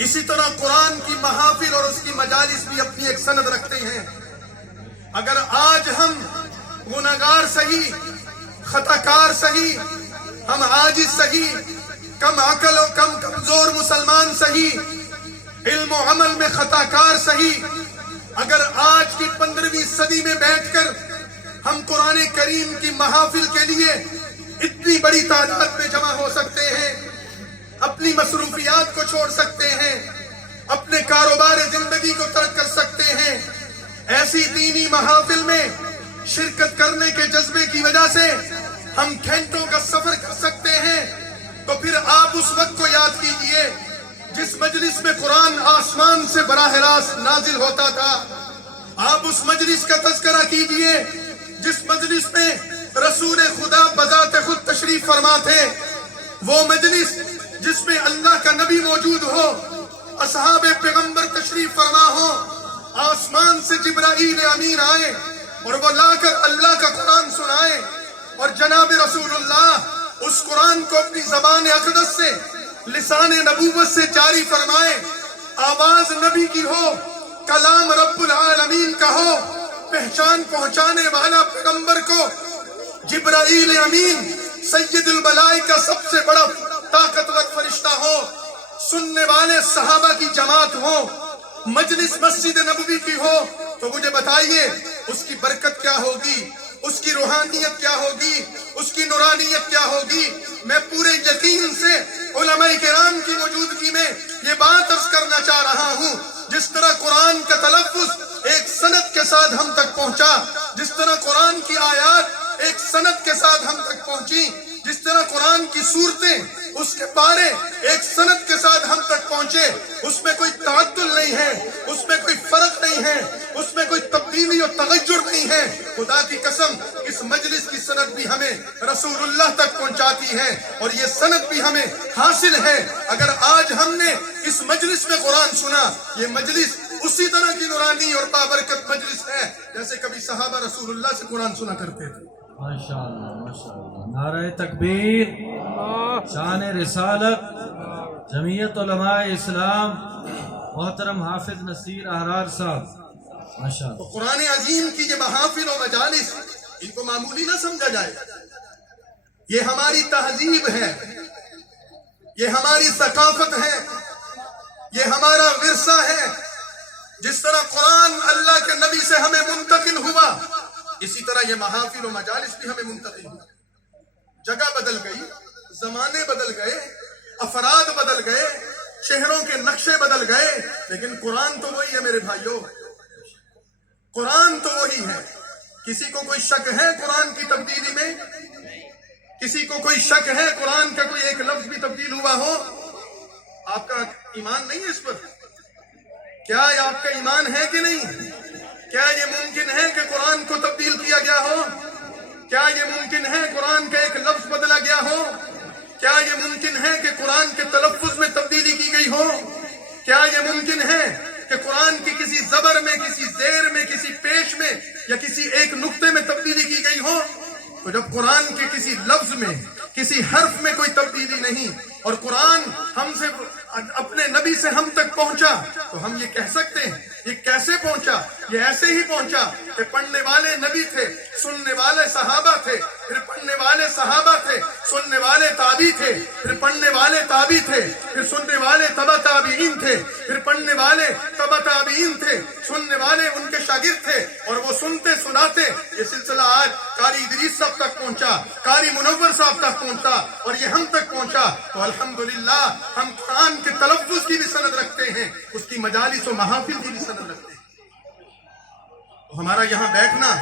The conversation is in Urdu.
اسی طرح قرآن کی محافل اور اس کی مجالس بھی اپنی ایک سند رکھتے ہیں۔ اگر آج ہم گناہگار سہی، خطا کار سہی، ہم عاجز سہی، کم عقل و کم کمزور مسلمان سہی، علم و عمل میں خطا کار سہی، اگر آج کی 15ویں صدی میں بیٹھ کر ہم قرآن کریم کی محافل کے لیے اتنی بڑی تعداد میں جمع ہو سکتے ہیں، اپنی مصروفیات کو چھوڑ سکتے ہیں، اپنے کاروبار زندگی کو ترک کر سکتے ہیں، ایسی دینی محافل میں شرکت کرنے کے جذبے کی وجہ سے ہم گھنٹوں کا سفر کر سکتے ہیں، تو پھر آپ اس وقت کو یاد کیجئے جس مجلس میں قرآن آسمان سے براہ راست نازل ہوتا تھا۔ آپ اس مجلس کا تذکرہ کیجئے جس مجلس میں رسول خدا بذات خود تشریف فرما تھے، وہ مجلس جس میں اللہ کا نبی موجود ہو، اصحاب پیغمبر تشریف فرما ہو، آسمان سے جبرائیل امین آئے اور وہ لا کر اللہ کا قرآن سنائے، اور جناب رسول اللہ اس قرآن کو اپنی زبان اقدس سے، لسان نبوت سے جاری فرمائے، آواز نبی کی ہو، کلام رب العالمین کا ہو، پہچان پہنچانے والا پیغمبر کو جبرائیل امین سید الملائکہ سب سے بڑا طاقتور فرشتہ ہو، سننے والے صحابہ کی جماعت ہو، مجلس مسجد نبوی کی ہو، تو مجھے بتائیے اس کی برکت کیا ہوگی، اس کی روحانیت کیا ہوگی، اس کی نورانیت کیا ہوگی۔ میں پورے یقین سے علماء کرام کی موجودگی میں یہ بات عرض کرنا چاہ رہا ہوں، جس طرح قرآن کا تلفظ ایک سند کے ساتھ ہم تک پہنچا، جس طرح قرآن کی آیات ایک سند کے ساتھ ہم تک پہنچی، جس طرح قرآن کی صورتیں، اس کے پارے ایک سند کے ساتھ ہم تک پہنچے، اس میں کوئی تعدل نہیں ہے، اس میں کوئی فرق نہیں ہے، اس میں کوئی تبدیلی اور تغیر نہیں ہے۔ خدا کی قسم اس مجلس کی سند بھی ہمیں رسول اللہ تک پہنچاتی ہے، اور یہ سند بھی ہمیں حاصل ہے۔ اگر آج ہم نے اس مجلس میں قرآن سنا، یہ مجلس اسی طرح کی نورانی اور بابرکت مجلس ہے جیسے کبھی صحابہ رسول اللہ سے قرآن سنا کرتے تھے۔ ماشاءاللہ ماشاءاللہ، نعرہ تکبیر، شان رسالت، جمعیت علماء اسلام، محترم حافظ نصیر احرار صاحب، ماشاءاللہ۔ تو قرآن عظیم کی یہ محافل و مجالس، ان کو معمولی نہ سمجھا جائے، یہ ہماری تہذیب ہے، یہ ہماری ثقافت ہے، یہ ہمارا ورثہ ہے۔ جس طرح قرآن اللہ کے نبی سے ہمیں منتقل ہوا، اسی طرح یہ محافل و مجالس بھی ہمیں منتقل ہوا۔ جگہ بدل گئی، زمانے بدل گئے، افراد بدل گئے، شہروں کے نقشے بدل گئے، لیکن قرآن تو وہی ہے میرے بھائیوں، قرآن تو وہی ہے۔ کسی کو کوئی شک ہے قرآن کی تبدیلی میں؟ کسی کو کوئی شک ہے قرآن کا کوئی ایک لفظ بھی تبدیل ہوا ہو؟ آپ کا ایمان نہیں ہے اس پر؟ کیا آپ کا ایمان ہے کہ نہیں؟ کیا یہ ممکن ہے کہ قرآن کو تبدیل کیا گیا ہو؟ کیا یہ ممکن ہے قرآن کا ایک لفظ بدلا گیا ہو؟ کیا یہ ممکن ہے کہ قرآن کے تلفظ میں تبدیلی کی گئی ہو؟ کیا یہ ممکن ہے کہ قرآن کی کسی زبر میں، کسی زیر میں، کسی پیش میں یا کسی ایک نقطے میں تبدیلی کی گئی ہو؟ تو جب قرآن کے کسی لفظ میں، کسی حرف میں کوئی تبدیلی نہیں، اور قرآن ہم سے اپنے نبی سے ہم تک پہنچا، تو ہم یہ کہہ سکتے ہیں یہ کیسے پہنچا؟ یہ ایسے ہی پہنچا کہ پڑھنے والے نبی تھے، سننے والے صحابہ تھے، پھر پڑھنے والے صحابہ تھے، سننے والے تابعی تھے، پھر پڑھنے والے تابعی تھے، پھر سننے والے تبع تابعین تھے، پھر پڑھنے والے تبع تابعین تھے، سننے والے ان کے شاگرد تھے، اور وہ سنتے سناتے یہ سلسلہ آج قاری ادریس صاحب تک پہنچا، قاری منور صاحب تک پہنچا، اور یہ ہم تک پہنچا۔ تو الحمدللہ ہم قرآن کے تلفظ کی بھی سند رکھتے ہیں، اس کی مجالس و محافل کی بھی سند رکھتے ہیں۔ تو ہمارا یہاں بیٹھنا